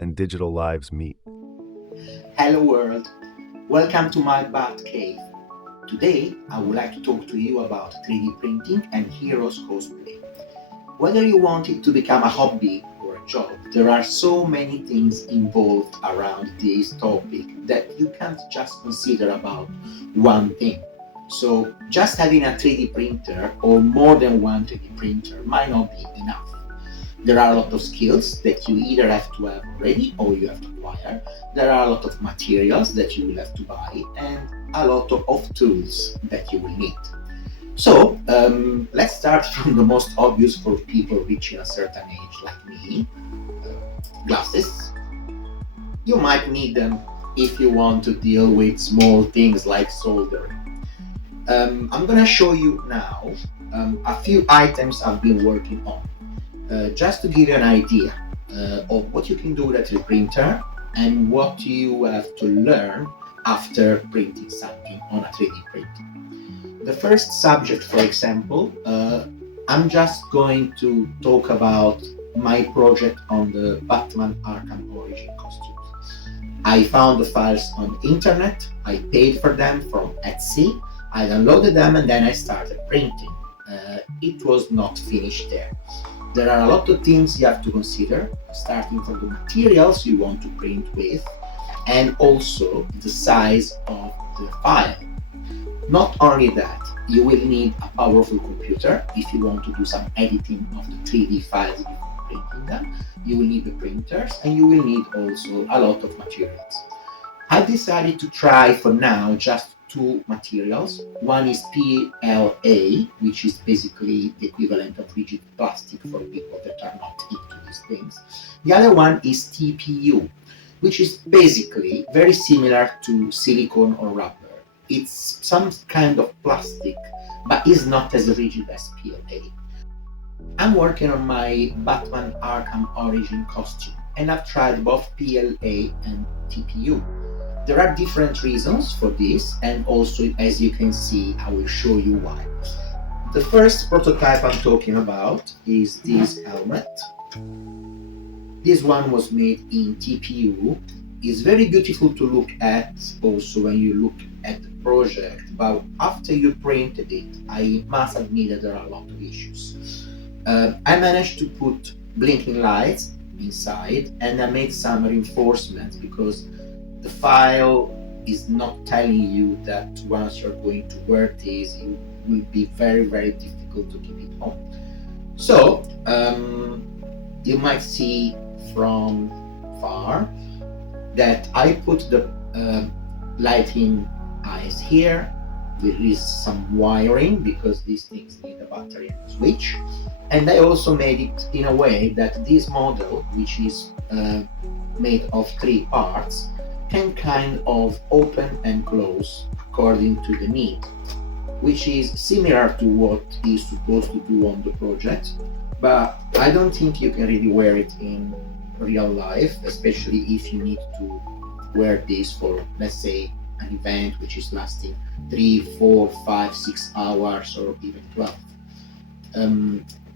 and digital lives meet. Hello world, welcome to my Bat Cave. Today I would like to talk to you about 3D printing and heroes cosplay. Whether you want it to become a hobby or a job, there are so many things involved around this topic that you can't just consider about one thing. So just having a 3D printer or more than one 3D printer might not be enough. There are a lot of skills that you either have to have already or you have to acquire. There are a lot of materials that you will have to buy and a lot of tools that you will need. So let's start from the most obvious for people reaching a certain age like me. Glasses. You might need them if you want to deal with small things like soldering. I'm gonna show you now a few items I've been working on. Just to give you an idea of what you can do with a 3D printer and what you have to learn after printing something on a 3D printer. The first subject, for example, I'm just going to talk about my project on the Batman Arkham Origins costumes. I found the files on the internet, I paid for them from Etsy, I downloaded them and then I started printing. It was not finished there. There are a lot of things you have to consider, starting from the materials you want to print with and also the size of the file. Not only that, you will need a powerful computer if you want to do some editing of the 3D files before printing them. You will need the printers and you will need also a lot of materials. I decided to try for now just two materials. One is PLA, which is basically the equivalent of rigid plastic for people that are not into these things. The other one is TPU, which is basically very similar to silicone or rubber. It's some kind of plastic, but is not as rigid as PLA. I'm working on my Batman Arkham Origins costume, and I've tried both PLA and TPU. There are different reasons for this, and also, as you can see, I will show you why. The first prototype I'm talking about is this helmet. This one was made in TPU. It's very beautiful to look at also when you look at the project, but after you printed it, I must admit that there are a lot of issues. I managed to put blinking lights inside and I made some reinforcements because the file is not telling you that once you're going to wear this, it will be very, very difficult to keep it on. So you might see from far that I put the lighting eyes here. There is some wiring because these things need a battery and a switch. And I also made it in a way that this model, which is made of 3 parts, can kind of open and close according to the need, which is similar to what is supposed to do on the project, but I don't think you can really wear it in real life, especially if you need to wear this for, let's say, an event which is lasting 3, 4, 5, 6 hours or even 12.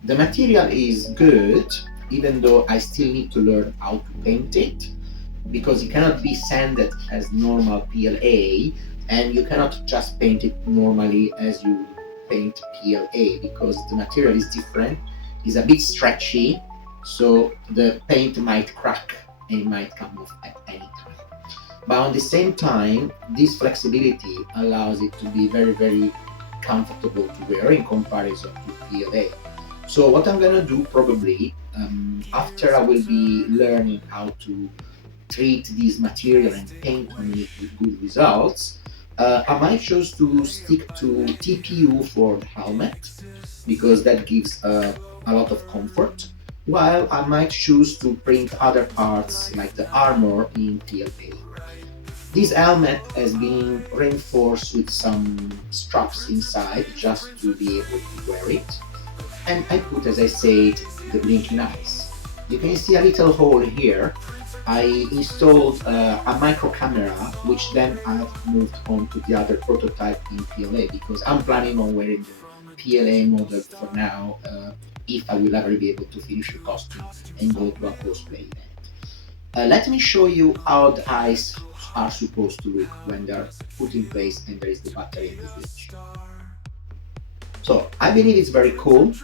The material is good, even though I still need to learn how to paint it, because it cannot be sanded as normal PLA and you cannot just paint it normally as you paint PLA because the material is different, is a bit stretchy, so the paint might crack and it might come off at any time. But at the same time, this flexibility allows it to be very, very comfortable to wear in comparison to PLA. So what I'm gonna do probably, after I will be learning how to treat this material and paint on it with good results, I might choose to stick to TPU for the helmet because that gives a lot of comfort, while I might choose to print other parts like the armor in PLA. This helmet has been reinforced with some straps inside just to be able to wear it, and I put, as I said, the blinking eyes. You can see a little hole here. I installed a micro camera, which then I've moved on to the other prototype in PLA because I'm planning on wearing the PLA model for now if I will ever be able to finish the costume and go to a cosplay event. Let me show you how the eyes are supposed to look when they're put in place and there is the battery and the switch. So I believe it's very cool.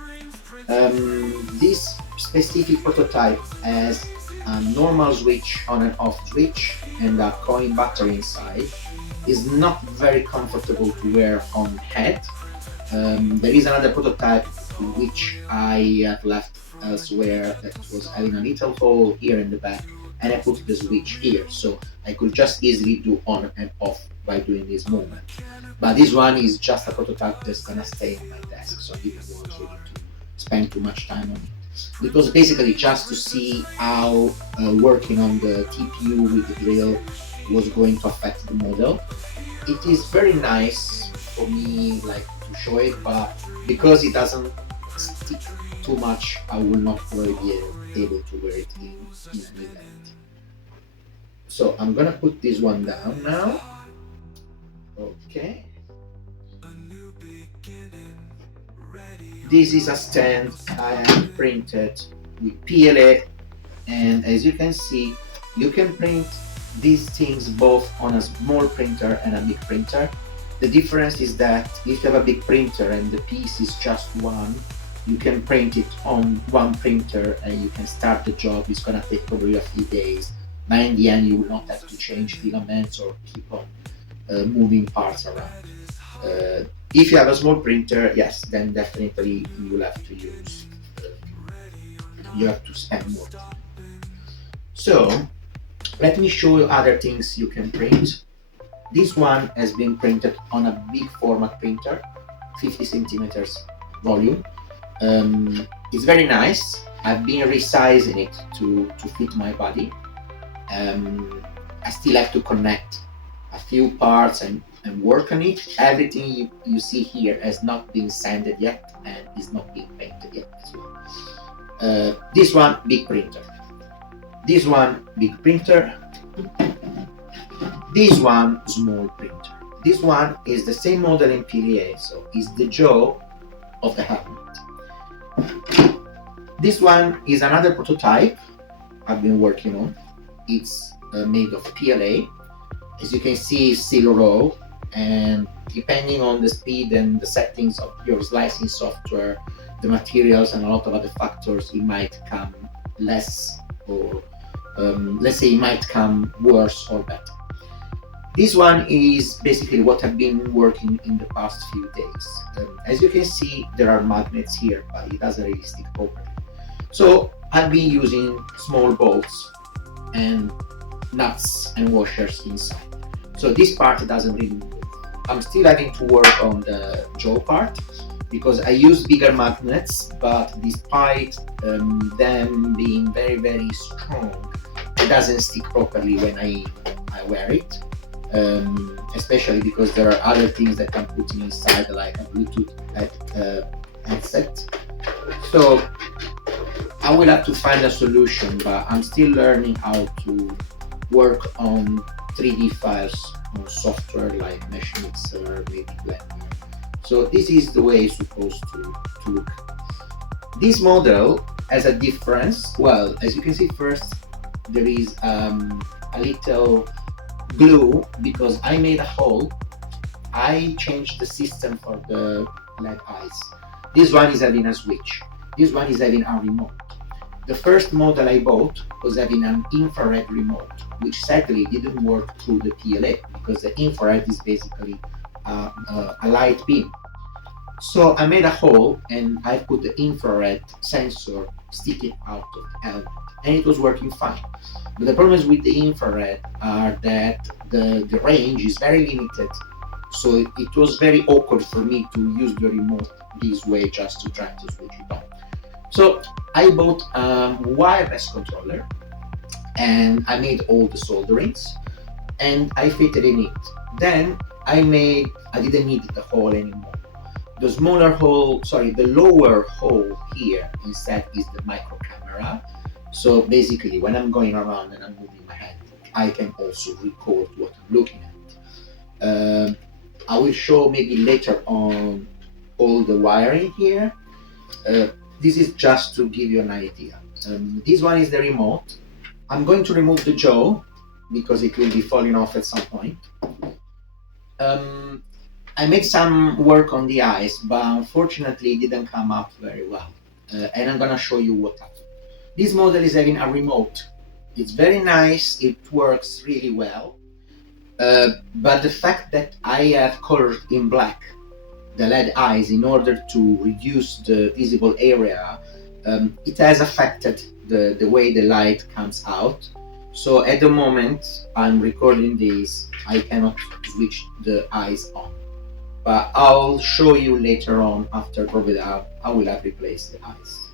This specific prototype has a normal switch on and off switch and a coin battery inside. Is not very comfortable to wear on head. There is another prototype which I have left elsewhere that was having a little hole here in the back, and I put the switch here, so I could just easily do on and off by doing this movement. But this one is just a prototype that's gonna stay on my desk, so I didn't want really to spend too much time on it. It was basically just to see how working on the TPU with the drill was going to affect the model. It is very nice for me, like, to show it, but because it doesn't stick too much, I will not really be able to wear it in an event. So I'm gonna put this one down now. Okay. This is a stand I have printed with PLA, and as you can see, you can print these things both on a small printer and a big printer. The difference is that if you have a big printer and the piece is just one, you can print it on one printer and you can start the job. It's gonna take probably a few days, but in the end you will not have to change filaments or keep on moving parts around. If you have a small printer, yes, then definitely you will have to use, you have to spend more time. So let me show you other things you can print. This one has been printed on a big format printer, 50 centimeters volume. It's very nice. I've been resizing it to fit my body. I still have to connect a few parts and work on it. Everything you see here has not been sanded yet and is not being painted yet as well. This one, big printer. This one, big printer. This one, small printer. This one is the same model in PLA, so it's the jaw of the helmet. This one is another prototype I've been working on. It's made of PLA. As you can see, it's still raw, and depending on the speed and the settings of your slicing software, the materials and a lot of other factors, it might come less, or let's say it might come worse or better. This one is basically what I've been working in the past few days. As you can see, there are magnets here, but it doesn't really stick properly. So I've been using small bolts and nuts and washers inside. So this part doesn't really move. I'm still having to work on the jaw part because I use bigger magnets, but despite them being very, very strong, it doesn't stick properly when I wear it. Especially because there are other things that I'm putting inside, like a Bluetooth headset. So I will have to find a solution, but I'm still learning how to work on 3D files on software like Mesh Mixer, maybe Blender. So this is the way it's supposed to look. This model has a difference. Well, as you can see, first there is a little glue because I made a hole. I changed the system for the LED eyes. This one is having a switch. This one is having a remote. The first model I bought was having an infrared remote, which sadly didn't work through the PLA because the infrared is basically a light beam. So I made a hole and I put the infrared sensor sticking out of the helmet, and it was working fine. But the problems with the infrared are that the range is very limited, so it was very awkward for me to use the remote this way just to try to switch it on. So I bought a wireless controller and I made all the solderings and I fitted in it. Then I didn't need the hole anymore. The lower hole here instead is the micro camera. So basically when I'm going around and I'm moving my head, I can also record what I'm looking at. I will show maybe later on all the wiring here. This is just to give you an idea. This one is the remote. I'm going to remove the jaw because it will be falling off at some point. Um, I made some work on the eyes, but unfortunately it didn't come up very well. And I'm gonna show you what happened. This model is having a remote. It's very nice, it works really well. But the fact that I have colored in black the LED eyes in order to reduce the visible area, it has affected the way the light comes out. So at the moment I'm recording this, I cannot switch the eyes on. But I'll show you later on after probably I will have replaced the eyes.